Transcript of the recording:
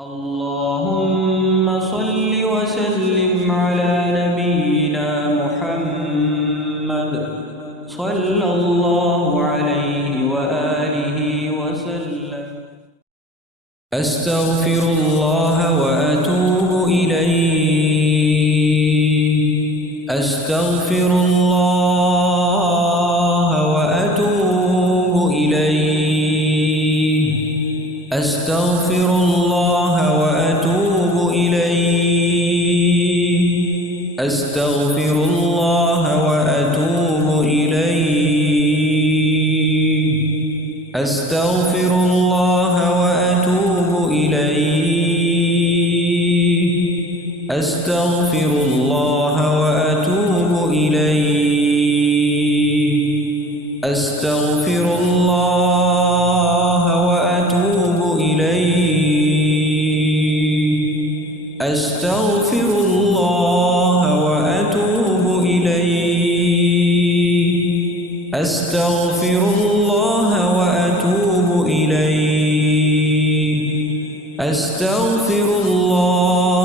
اللهم صل وسلم على نبينا محمد صلى الله عليه وآله وسلم. أستغفر الله وأتوب إليه. أستغفر الله وأتوب إليه. أستغفر الله وأتوب إليه. أستغفر الله وأتوب إليه. أستغفر الله وأتوب إليه. أستغفر الله وأتوب إليه. أستغفر الله وأتوب إليه. أستغفر الله وأتوب إليه. أستغفر الله وأتوب إليه. أستغفر الله